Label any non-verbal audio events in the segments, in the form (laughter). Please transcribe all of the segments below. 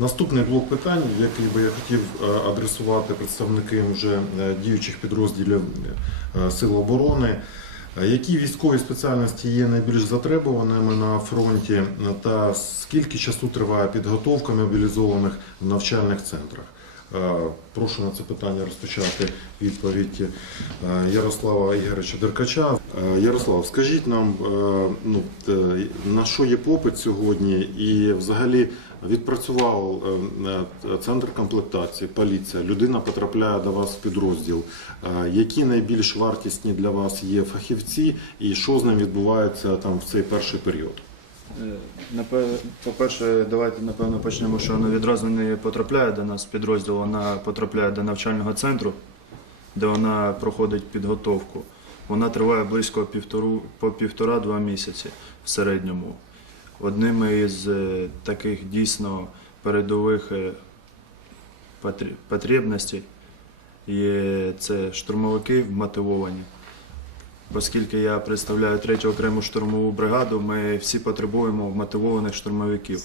Наступний блок питань, який би я хотів е, адресувати представникам вже е, діючих підрозділів е, Сил оборони. Які військові спеціальності є найбільш затребуваними на фронті, та скільки часу триває підготовка мобілізованих в навчальних центрах? Прошу на це питання розпочати відповідь Ярослава Ігоровича Деркача. Ярослав, скажіть нам, ну, на що є попит сьогодні, і взагалі відпрацював е, е, центр комплектації, поліція, людина потрапляє до вас в підрозділ. Е, Які найбільш вартісні для вас є фахівці, і що з ним відбувається там в цей перший період? Е, По-перше, давайте напевно почнемо, що вона відразу не потрапляє до нас в підрозділ, вона потрапляє до навчального центру, де вона проходить підготовку. Вона триває близько півтору, по півтора-два місяці в середньому. Одним із е, таких дійсно передових е, потрі- потребностей є це штурмовики вмотивовані. Оскільки я представляю третю окрему штурмову бригаду, ми всі потребуємо вмотивованих штурмовиків.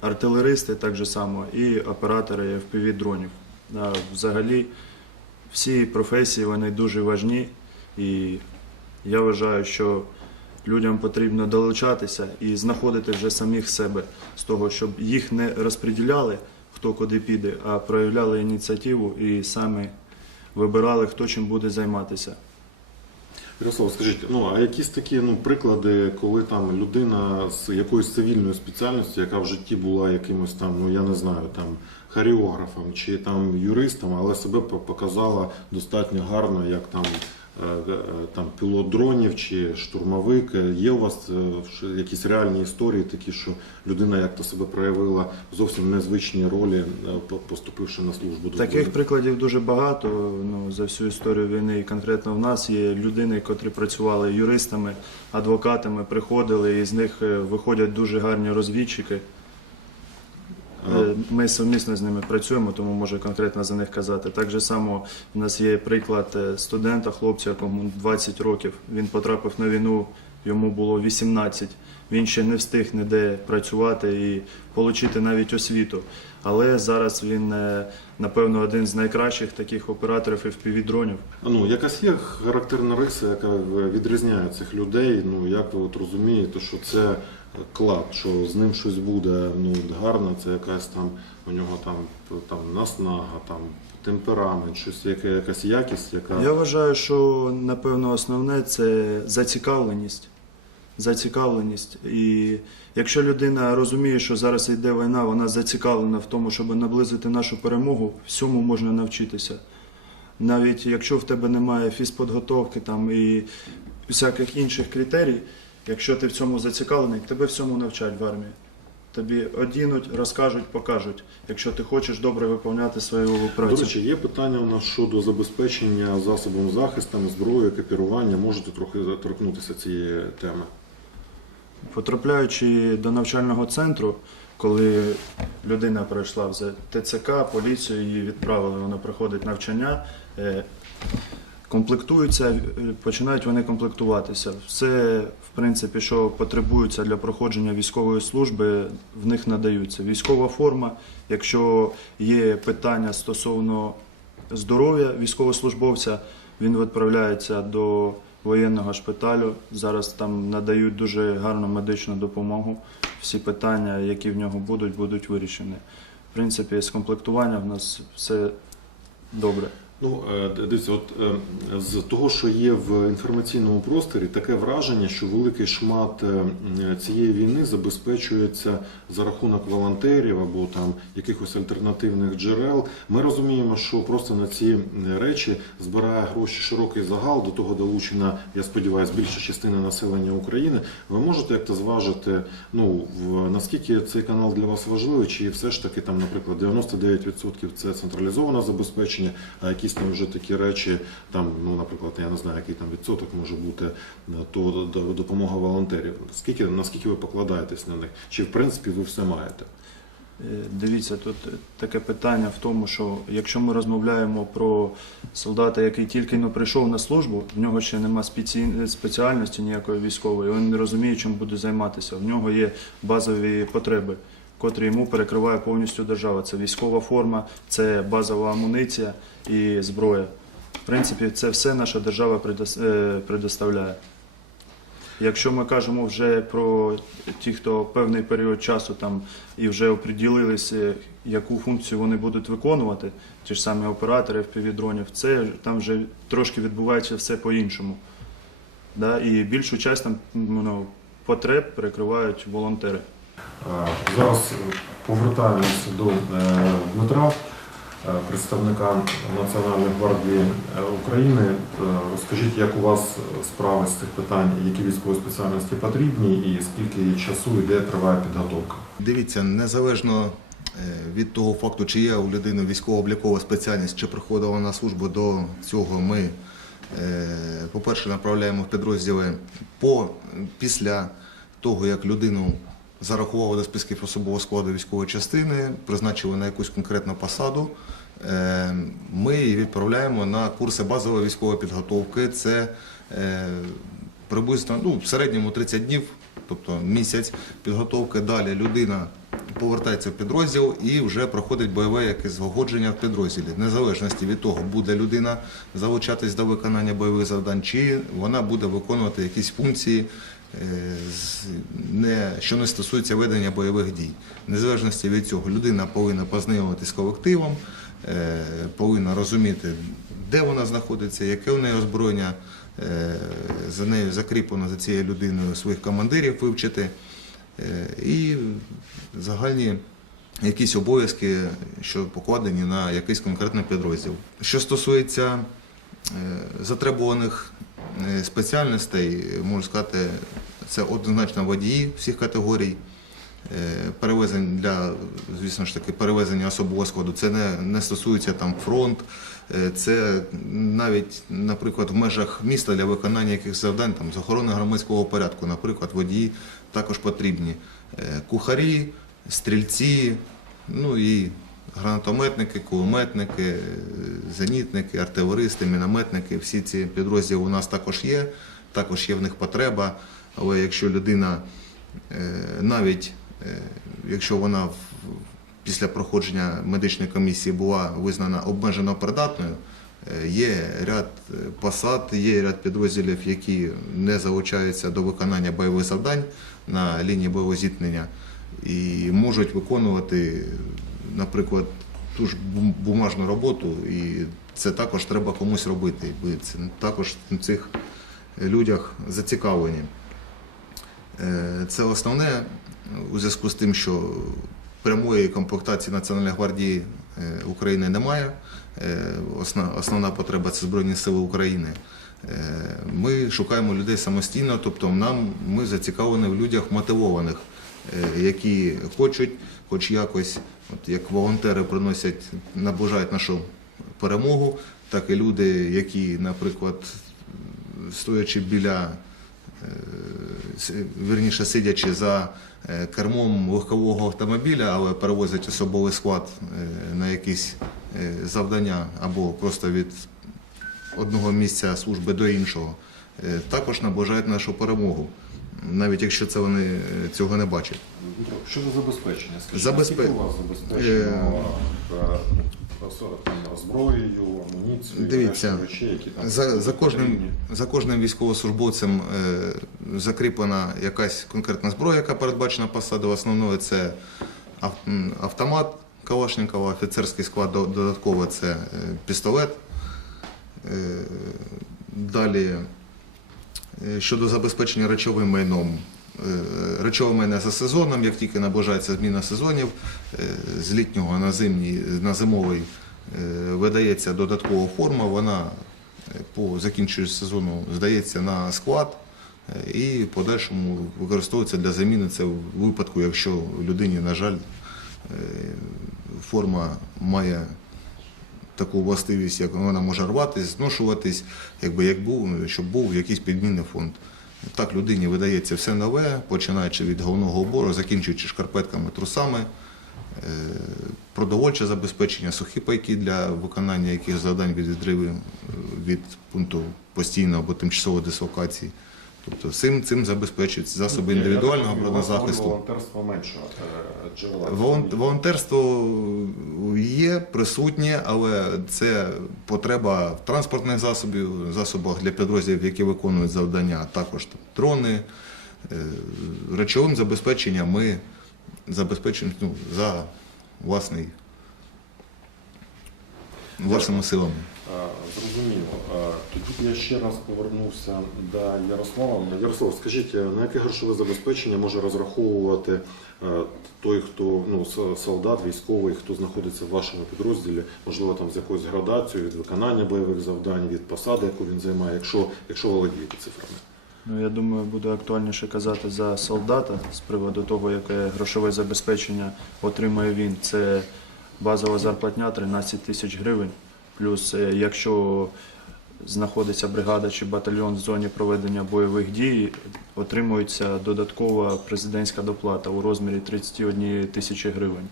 Артилеристи так само і оператори FPV дронів. Взагалі всі професії вони дуже важні, і я вважаю, що людям потрібно долучатися і знаходити вже самих себе з того, щоб їх не розподіляли, хто куди піде, а проявляли ініціативу і самі вибирали, хто чим буде займатися. Ярослав, скажіть, ну а якісь такі ну приклади, коли там людина з якоюсь цивільною спеціальністю, яка в житті була якимось там, ну я не знаю, там хореографом чи там юристом, але себе показала достатньо гарно, як там. Е, е, Там пілот дронів чи штурмовик. Є у вас е, якісь реальні історії, такі, що людина як-то себе проявила в зовсім незвичній ролі, е, по- поступивши на службу до Таких прикладів дуже багато. Ну за всю історію війни і конкретно в нас є людини, котрі працювали юристами, адвокатами, приходили, і з них е, виходять дуже гарні розвідчики. Е, Ми сумісно з ними працюємо, тому можу конкретно за них казати. Так же само в нас є приклад е, студента, хлопця, якому 20 років. Він потрапив на війну, йому було 18. Він ще не встиг ніде працювати і отримати навіть освіту. Але зараз він, е, напевно, один з найкращих таких операторів FPV-дронів. Ну, якась є характерна риса, яка відрізняє цих людей. Ну, як ви от розумієте, що це клад, що з ним щось буде ну, гарно, це якась там у нього там, там наснага, там темперамент, щось яке, якась якість, яка Я вважаю, що напевно основне це зацікавленість. Зацікавленість. І якщо людина розуміє, що зараз йде війна, вона зацікавлена в тому, щоб наблизити нашу перемогу, всьому можна навчитися. Навіть якщо в тебе немає фізподготовки там і всяких інших критерій, якщо ти в цьому зацікавлений, тебе всьому навчать в армії. Тобі одінуть, розкажуть, покажуть, якщо ти хочеш добре виконувати свою працю. До речі, є питання у нас щодо забезпечення засобом захисту, зброєю, екіпірування. Можете трохи торкнутися цієї теми? Потрапляючи до навчального центру, коли людина пройшла вже ТЦК, поліцію, її відправили, вона проходить навчання, е, комплектуються, е, починають вони комплектуватися. Все, в принципі, що потребується для проходження військової служби, в них надаються. Військова форма, якщо є питання стосовно здоров'я військовослужбовця, він відправляється до воєнного шпиталю. Зараз там надають дуже гарну медичну допомогу. Всі питання, які в нього будуть, будуть вирішені. В принципі, з комплектуванням в нас все добре. Ну, е, дивіться, от е, з того, що є в інформаційному просторі, таке враження, що великий шмат е, цієї війни забезпечується за рахунок волонтерів або там якихось альтернативних джерел. Ми розуміємо, що просто на ці речі збирає гроші широкий загал. До того долучена, я сподіваюся, більша частина населення України. Ви можете як-то зважити, ну в наскільки цей канал для вас важливий, чи все ж таки там, наприклад, 99% це централізоване забезпечення, а якісь там вже такі речі, там, ну, наприклад, я не знаю, який там відсоток може бути, е, то допомога волонтерів. Скільки наскільки ви покладаєтесь на них? Чи в принципі ви все маєте? Е, Дивіться, тут таке питання в тому, що якщо ми розмовляємо про солдата, який тільки но прийшов на службу, в нього ще нема спеці- спеціальності ніякої військової, він не розуміє, чим буде займатися. В нього є базові потреби. Котрі йому перекриває повністю держава. Це військова форма, це базова амуніція і зброя. В принципі, це все наша держава е, предоставляє. Якщо ми кажемо вже про ті, хто певний період часу там і вже оприділилися, яку функцію вони будуть виконувати, ті ж самі оператори FPV-дронів, це там вже трошки відбувається все по-іншому. Да? І більшу частину ну, потреб перекривають волонтери. Е, Зараз повертаємося до е, Дмитра, е, представника Національної гвардії України. Розкажіть, як у вас справи з цих питань, які військові спеціальності потрібні і скільки часу і де триває підготовка? Дивіться, незалежно від того факту, чи є у людини військово-облікова спеціальність, чи приходила на службу до цього, ми, по-перше, направляємо в підрозділи по, після того, як людину зарахували до списків особового складу військової частини, призначили на якусь конкретну посаду. е, Ми її відправляємо на курси базової військової підготовки. Це е, приблизно ну, в середньому 30 днів, тобто місяць підготовки. Далі людина повертається в підрозділ і вже проходить бойове якесь згогодження в підрозділі. В незалежності від того, буде людина залучатись до виконання бойових завдань, чи вона буде виконувати якісь функції. Е, Не, що не стосується ведення бойових дій. В незалежності від цього людина повинна познайомитися з колективом, е, повинна розуміти, де вона знаходиться, яке у неї озброєння, е, за нею закріплено за цією людиною своїх командирів вивчити. І загальні якісь обов'язки, що покладені на якийсь конкретний підрозділ. Що стосується затребуваних спеціальностей, можу сказати, це однозначно водії всіх категорій. Е, Перевезень для, звісно ж таки, перевезення особового складу. Це не, не стосується там фронт, е, це навіть, наприклад, в межах міста для виконання якихось завдань, там, з охорони громадського порядку, наприклад, водії також потрібні. Е, Кухарі, стрільці, ну і гранатометники, кулеметники, зенітники, артилеристи, мінометники. Всі ці підрозділи у нас також є, також є в них потреба. Але якщо людина е, навіть е, якщо вона після проходження медичної комісії була визнана обмежено придатною, е, є ряд посад, є ряд підрозділів, які не залучаються до виконання бойових завдань на лінії бойового зіткнення і можуть виконувати, наприклад, ту ж бумажну роботу, і це також треба комусь робити. бо Це також в цих людях зацікавлені. Е, Це основне у зв'язку з тим, що прямої комплектації Національної гвардії е, України немає. Е, Основна, потреба це Збройні Сили України. Ми шукаємо людей самостійно, тобто нам ми зацікавлені в людях мотивованих, які хочуть, хоч якось, от як волонтери приносять, наближають нашу перемогу, так і люди, які, наприклад, стоячи біля вірніше сидячи за е, кермом легкового автомобіля, але перевозять особовий склад е, на якісь е, завдання або просто від одного місця служби до іншого, також наближають нашу перемогу, навіть якщо це вони цього не бачать. Щодо забезпечення, скажіть, Забезпе- у вас забезпечено зброєю, амуніцією, Дивіться, речей, які там За, за, кожним, за кожним військовослужбовцем е, закріплена якась конкретна зброя, яка передбачена посадою. Основною це ав- автомат Калашникова, офіцерський склад додатково це е, пістолет. Е, Далі е, щодо забезпечення речовим майном. Е, Речове майно за сезоном, як тільки наближається зміна сезонів, е, з літнього на зимній, на зимовий е, видається додаткова форма, вона по закінченню сезону здається на склад і в подальшому використовується для заміни це в випадку, якщо людині, на жаль, форма має таку властивість, як вона може рватись, зношуватись, якби як був, щоб був якийсь підмінний фонд. Так людині видається все нове, починаючи від головного убору, закінчуючи шкарпетками, трусами, е, продовольче забезпечення, сухі пайки для виконання якихось завдань від відриву е, від пункту постійної або тимчасової дислокації. Тобто цим, цим забезпечують засоби індивідуального оборонозахисту. Волонтерство менше е, джерела. Волон- Волонтерство є присутнє, але це потреба в транспортних засобів, засобах для підрозділів, які виконують завдання, а також там, дрони. Е, Речовим забезпеченням ми забезпечуємо ну, за власний, власними силами. Е, Зрозуміло. Е, Тоді я ще раз повернувся до Ярослава. Ярослав, скажіть, е, на яке грошове забезпечення може розраховувати той, хто ну солдат, військовий, хто знаходиться в вашому підрозділі, можливо, там з якоюсь градацією від виконання бойових завдань, від посади, яку він займає, якщо, якщо володієте цифрами? Ну, я думаю, буде актуальніше казати за солдата з приводу того, яке грошове забезпечення отримує він. Це базова зарплатня 13 тисяч гривень. Плюс, е, якщо знаходиться бригада чи батальйон в зоні проведення бойових дій, отримується додаткова президентська доплата у розмірі 31 тисячі гривень.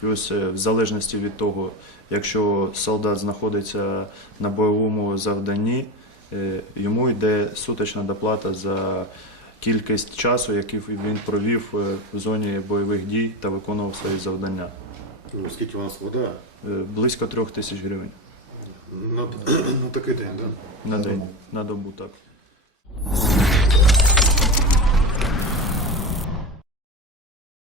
Плюс, е, в залежності від того, якщо солдат знаходиться на бойовому завданні, е, йому йде суточна доплата за кількість часу, який він провів в зоні бойових дій та виконував свої завдання. Ну, скільки вона складає? Е, Близько трьох тисяч гривень на, (clears throat) на такий день, так? Да? На день, на добу, так.